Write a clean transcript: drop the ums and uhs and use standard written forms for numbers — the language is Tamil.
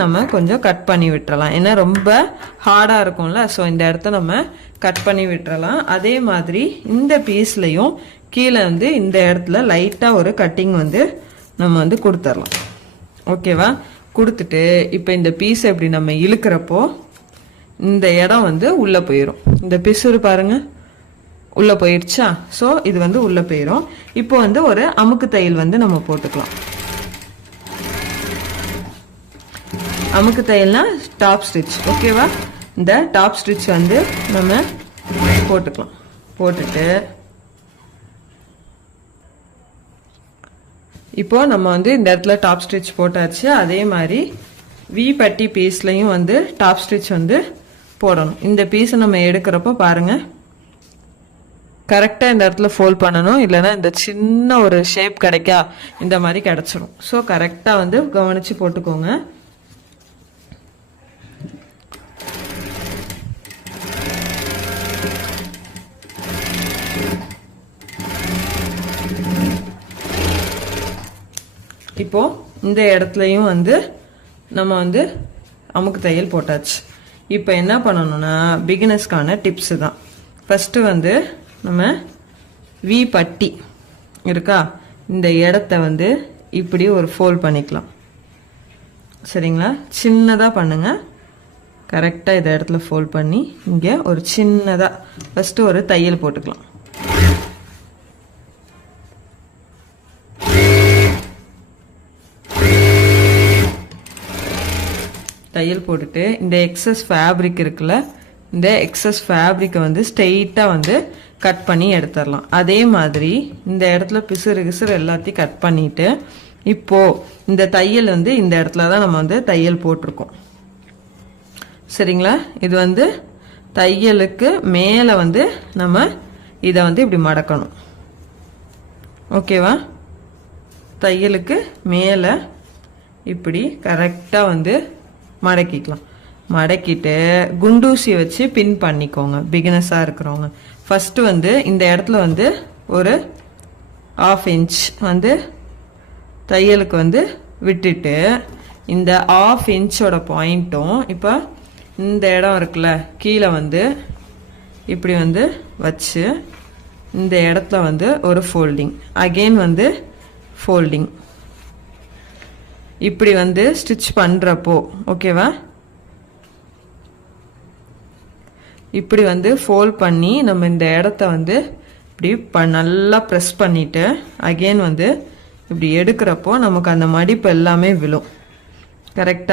நம்ம கொஞ்சம் கட் பண்ணி விட்டுறலாம். ஏன்னா ரொம்ப ஹார்டா இருக்கும்ல, ஸோ இந்த இடத்த நம்ம கட் பண்ணி விட்டுறலாம். அதே மாதிரி இந்த பீஸ்லையும் கீழே வந்து இந்த இடத்துல லைட்டா ஒரு கட்டிங் வந்து நம்ம வந்து கொடுத்துடலாம். ஓகேவா? கொடுத்துட்டு இப்போ இந்த பீஸ் இப்படி நம்ம இழுக்கிறப்போ இந்த இடம் வந்து உள்ள போயிடும். இந்த பிசுறு பாருங்க உள்ள போயிடுச்சா? ஸோ இது வந்து உள்ள போயிடும். இப்போ வந்து ஒரு அமுக்கு தையல் வந்து நம்ம போட்டுக்கலாம். அமுக்கு தையல்னா டாப் ஸ்டிச். ஓகேவா? இந்த டாப் ஸ்டிச் வந்து நம்ம போட்டுக்கலாம். போட்டுட்டு இப்போ நம்ம வந்து இந்த இடத்துல டாப் ஸ்டிச் போட்டாச்சு. அதே மாதிரி வி பட்டி பீஸ்லையும் வந்து டாப் ஸ்டிச் வந்து போடணும். இந்த பீஸை நம்ம எடுக்கிறப்போ பாருங்க கரெக்டாக இந்த இடத்துல ஃபோல்ட் பண்ணணும். இல்லைன்னா இந்த சின்ன ஒரு ஷேப் கிடைக்கா இந்த மாதிரி கிடைச்சிடும். ஸோ கரெக்டாக வந்து கவனிச்சு போட்டுக்கோங்க. இப்போ இந்த இடத்துலையும் வந்து நம்ம வந்து அமுக்கு தையல் போட்டாச்சு. இப்போ என்ன பண்ணணும்னா பிகினர்ஸ்க்கான டிப்ஸ் தான். ஃபர்ஸ்ட் வந்து நம்ம வி பட்டி இருக்கா, இந்த இடத்த வந்து இப்படி ஒரு ஃபோல்ட் பண்ணிக்கலாம். சரிங்களா? சின்னதாக பண்ணுங்க. கரெக்டாக இந்த இடத்துல ஃபோல்ட் பண்ணி இங்கே ஒரு சின்னதாக ஃபர்ஸ்ட் ஒரு தையல் போட்டுக்கலாம். தையல் போட்டுட்டு இந்த எக்ஸஸ் ஃபேப்ரிக் இருக்குல்ல, இந்த எக்ஸஸ் ஃபேப்ரிக்கை வந்து ஸ்ட்ரெயிட்டாக வந்து கட் பண்ணி எடுத்துடலாம். அதே மாதிரி இந்த இடத்துல பிசுறு எல்லாத்தையும் கட் பண்ணிட்டு இப்போ இந்த தையல் வந்து இந்த இடத்துல தான் நம்ம வந்து தையல் போட்டிருக்கோம். சரிங்களா? இது வந்து தையலுக்கு மேலே வந்து நம்ம இதை வந்து இப்படி மடக்கணும். ஓகேவா? தையலுக்கு மேலே இப்படி கரெக்டாக வந்து மடக்கிக்கலாம். மடக்கிட்டு குண்டூசி வச்சு பின் பண்ணிக்கோங்க பிகினஸாக இருக்கிறவங்க. ஃபர்ஸ்ட் வந்து இந்த இடத்துல வந்து ஒரு 1/2 இன்ச் வந்து தையலுக்கு வந்து விட்டுட்டு இந்த 1/2 இன்ச்சோட பாயிண்ட்டும் இப்போ இந்த இடம் இருக்குல்ல கீழே வந்து இப்படி வந்து வச்சு இந்த இடத்துல வந்து ஒரு ஃபோல்டிங், அகெயின் வந்து ஃபோல்டிங், இப்படி வந்து ஸ்டிச் பண்ணுறப்போ ஓகேவா இப்படி வந்து ஃபோல்ட் பண்ணி நம்ம இந்த இடத்த வந்து இப்படி நல்லா ப்ரெஸ் பண்ணிட்டு அகெயின் வந்து இப்படி எடுக்கிறப்போ நமக்கு அந்த மடிப்பு எல்லாமே விழும். கரெக்டாக